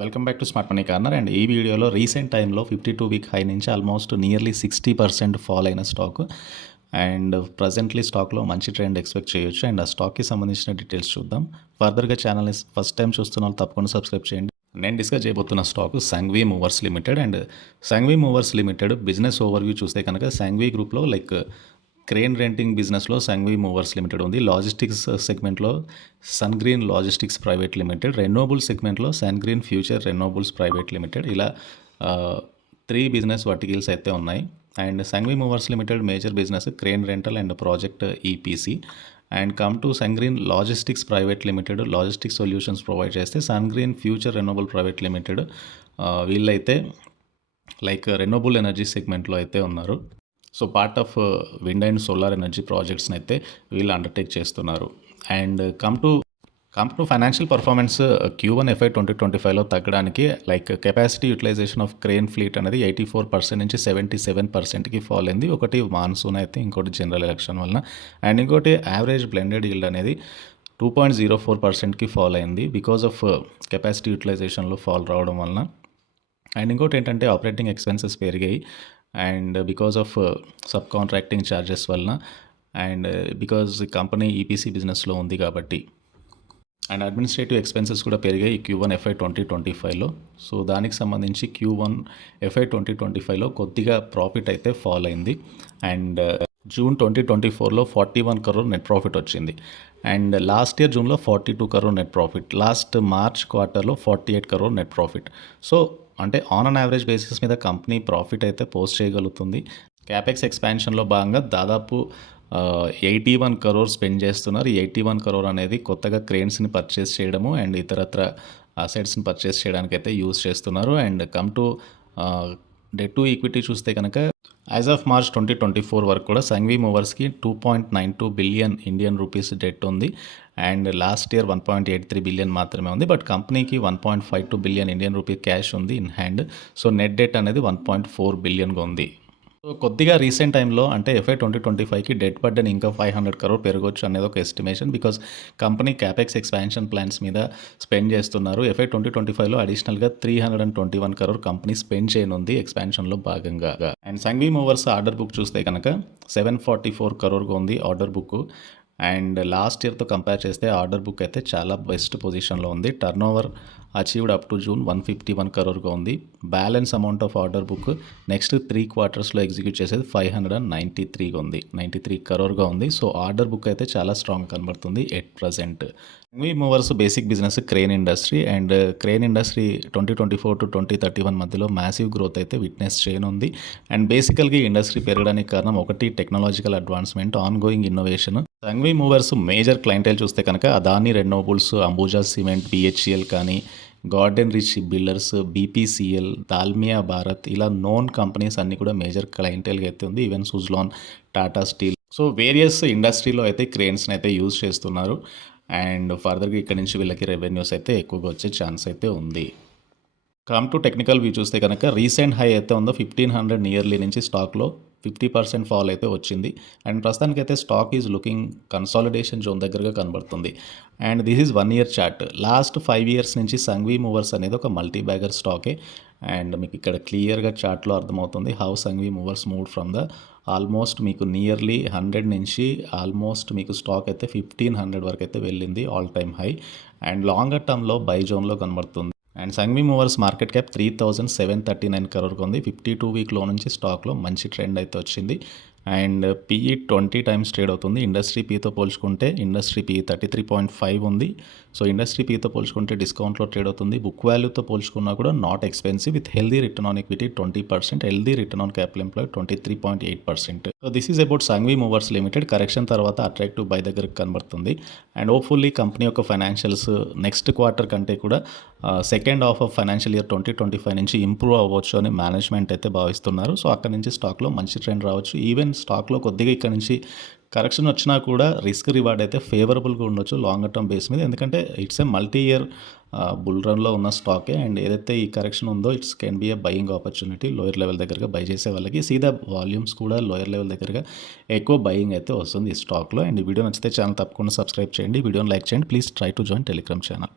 Welcome back to smart money corner. And ఈ వీడియోలో recent టైంలో 52 వీక్ హై నుంచి ఆల్మోస్ట్ నియర్లీ 60% ఫాల్ అయిన స్టాక్ అండ్ ప్రజెంట్లీ స్టాక్లో మంచి ట్రెండ్ ఎక్స్పెక్ట్ చేయొచ్చు. అండ్ ఆ స్టాక్కి సంబంధించిన డీటెయిల్స్ చూద్దాం. ఫర్దర్గా ఛానల్ని ఫస్ట్ టైం చూస్తున్న వాళ్ళు తప్పకుండా సబ్స్క్రైబ్ చేయండి. నేను డిస్కస్ చేయబోతున్న stock Sanghvi Movers Limited. And Sanghvi Movers Limited business overview చూస్తే కనుక సంఘ్వి గ్రూప్లో క్రేన్ రెంటింగ్ బిజినెస్లో సంఘ్వి మూవర్స్ లిమిటెడ్ ఉంది. లాజిస్టిక్స్ సెగ్మెంట్లో Sun Green Logistics Private Limited, renewable సెగ్మెంట్లో Sun Green Future Renewables Private Limited, ఇలా 3 బిజినెస్ వర్టికల్స్ అయితే ఉన్నాయి. And Sanghvi Movers Limited major business crane rental and project EPC. And come to Sun Green Logistics Private Limited logistics solutions provide చేస్తే sun Green Future Renewable Private Limited వీళ్ళైతే renewable energy సెగ్మెంట్లో అయితే ఉన్నారు. So part of wind and solar energy ప్రాజెక్ట్స్ని అయితే వీళ్ళు undertake చేస్తున్నారు. And come to financial performance Q1 FY 2025లో తగ్గడానికి capacity utilisation of crane fleet అనేది 84% నుంచి 77%కి ఫాల్ అయింది. ఒకటి మాన్సూన్ అయితే, ఇంకోటి జనరల్ ఎలక్షన్ వలన, అండ్ ఇంకోటి యావరేజ్ బ్లెండెడ్ ఈల్డ్ అనేది 2.04%కి ఫాల్ అయింది బికాజ్ ఆఫ్ కెపాసిటీ యూటిలైజేషన్లో ఫాల్ రావడం వలన. అండ్ ఇంకోటి ఏంటంటే ఆపరేటింగ్ ఎక్స్పెన్సెస్ పెరిగాయి and because of sub contracting charges వలన, అండ్ బికాజ్ కంపెనీ ఈపీసీ బిజినెస్లో ఉంది కాబట్టి. అండ్ అడ్మినిస్ట్రేటివ్ ఎక్స్పెన్సెస్ కూడా పెరిగాయి Q1 FY 2025లో. సో దానికి సంబంధించి Q1 FY 2025లో కొద్దిగా ప్రాఫిట్ అయితే ఫాల్ అయింది. అండ్ జూన్ 2024లో 41 crore నెట్ ప్రాఫిట్ వచ్చింది. అండ్ లాస్ట్ ఇయర్ జూన్లో 42 crore net profit, last March క్వార్టర్లో 48 crore నెట్ ప్రాఫిట్. సో అంటే ఆన్ అన్ యావరేజ్ బేసిస్ మీద కంపెనీ ప్రాఫిట్ అయితే పోస్ట్ చేయగలుగుతుంది. క్యాపెక్స్ ఎక్స్పాన్షన్లో భాగంగా దాదాపు 81 crore స్పెండ్ చేస్తున్నారు. ఈ 81 crore అనేది కొత్తగా క్రేన్స్ని పర్చేస్ చేయడము అండ్ ఇతరత్ర అసెట్స్ని పర్చేస్ చేయడానికి అయితే యూజ్ చేస్తున్నారు. And come to debt to equity చూస్తే కనుక యాజ్ ఆఫ్ మార్చ్ 2024 వరకు కూడా సంఘ్వి మూవర్స్కి 2.92 బిలియన్ ఇండియన్ రూపీస్ డెట్ ఉంది. అండ్ లాస్ట్ ఇయర్ 1.83 బిలియన్ మాత్రమే ఉంది. బట్ కంపెనీకి 1.52 బిలియన్ ఇండియన్ రూపీ క్యాష్ ఉంది in hand. So net debt అనేది 1.4 బిలియన్గా ఉంది. సో కొద్దిగా రీసెంట్ టైంలో అంటే FY 2025కి డెట్ బర్డెన్ ఇంకా 500 crore పెరగొచ్చు అనేది ఒక estimation. Because company capex expansion plans మీద స్పెండ్ చేస్తున్నారు. FY 2025లో అడిషనల్గా 321 crore కంపెనీ స్పెండ్ చేయనుంది ఎక్స్పాన్షన్లో భాగంగా. And Sanghvi Movers order book చూస్తే కనుక 744 crore ఉంది ఆర్డర్ బుక్. అండ్ లాస్ట్ ఇయర్తో కంపేర్ చేస్తే ఆర్డర్ బుక్ అయితే చాలా బెస్ట్ పొజిషన్లో ఉంది. Turnover achieved up to June 151 crore ఉంది. Balance amount of order book next 3 quartersలో ఎగ్జిక్యూట్ చేసేది 93 crore ఉంది. సో ఆర్డర్ బుక్ అయితే చాలా స్ట్రాంగ్ కనబడుతుంది at present. Sanghvi Movers basic business crane industry. And crane industry 2024 to 2031 మధ్యలో మ్యాసివ్ గ్రోత్ అయితే witness చేయనుంది. అండ్ బేసికల్గా ఈ ఇండస్ట్రీ పెరగడానికి కారణం ఒకటి technological advancement, ongoing innovation. Sanghvi Movers major clientele చూస్తే కనుక Adani Renewables, Ambuja Cement, BHEL కానీ, Garden Reach Ship Builders, BPCL, Dalmia Bharat, ఇలా నోన్ కంపెనీస్ అన్నీ కూడా మేజర్ క్లయింటైల్గా అయితే ఉంది. Even Suzlon, Tata Steel. So various ఇండస్ట్రీలో అయితే క్రేన్స్ని అయితే యూజ్ చేస్తున్నారు. అండ్ ఫర్దర్గా ఇక్కడ నుంచి వీళ్ళకి రెవెన్యూస్ అయితే ఎక్కువగా వచ్చే ఛాన్స్ అయితే ఉంది. కమ్ టు టెక్నికల్ వ్యూ చూస్తే కనుక రీసెంట్ హై అయితే ఉందో 1500 నియర్లీ నుంచి స్టాక్లో 50% ఫాల్ అయితే వచ్చింది. అండ్ ప్రస్తుతానికి అయితే stock is looking consolidation zone దగ్గరగా కనబడుతుంది. And this is 1 year chart. Last 5 years నుంచి సంఘ్వి మూవర్స్ అనేది ఒక మల్టీ బ్యాగర్ స్టాకే. అండ్ మీకు ఇక్కడ క్లియర్గా చార్ట్లో అర్థమవుతుంది how Singhvi movers move from the almost మీకు నియర్లీ 100 నుంచి ఆల్మోస్ట్ మీకు స్టాక్ అయితే 1500 వరకు అయితే వెళ్ళింది all time high. And longer టర్మ్లో బై జోన్లో కనబడుతుంది. And Sanghvi movers market cap 3739 crore ఉంది. 52 వీక్లో నుంచి స్టాక్లో మంచి ట్రెండ్ అయితే వచ్చింది. అండ్ PE 20 times ట్రేడ్ అవుతుంది. ఇండస్ట్రీ పీతో పోల్చుకుంటే ఇండస్ట్రీ PE 33.5 ఉంది. సో ఇండస్ట్రీ పీతో పోల్చుకుంటే డిస్కౌంట్లో ట్రేడ్ అవుతుంది. బుక్ వాల్యూతో పోల్చుకున్నా కూడా not expensive with healthy return on equity 20%, healthy return on capital employ 23.8%. So this is about Sanghvi Movers Limited. Correction తర్వాత అట్రాక్టివ్ బై దగ్గరకు కనబడుతుంది. అండ్ హోప్ఫుల్లీ కంపెనీ యొక్క ఫైనాన్షియల్స్ నెక్స్ట్ క్వార్టర్ కంటే కూడా second half of financial year 2025 నుంచి improve అవ్వచ్చు అని management అయితే భావిస్తున్నారు. సో అక్కడ నుంచి స్టాక్లో మంచి ట్రెండ్ రావచ్చు. ఈవెన్ స్టాక్లో కొద్దిగా ఇక్కడ నుంచి కరెక్షన్ వచ్చినా కూడా రిస్క్ రివార్డ్ అయితే ఫేవరబుల్గా ఉండొచ్చు లాంగర్ టర్మ్ బేస్ మీద. ఎందుకంటే it's a multi year bull రన్లో ఉన్న స్టాకే. అండ్ ఏదైతే ఈ కరెక్షన్ ఉందో it's can be a buying opportunity. Lower level దగ్గరగా బై చేసే వాళ్ళకి సీదా వాల్యూమ్స్ కూడా లోయర్ లెవెల్ దగ్గరగా ఎక్కువ బయింగ్ అయితే వస్తుంది ఈ స్టాక్లో. అండ్ ఈ వీడియో నచ్చితే ఛానల్ తప్పకుండా సబ్స్క్రైబ్ చేయండి, వీడియోని లైక్ చేయండి. Please try to join Telegram channel.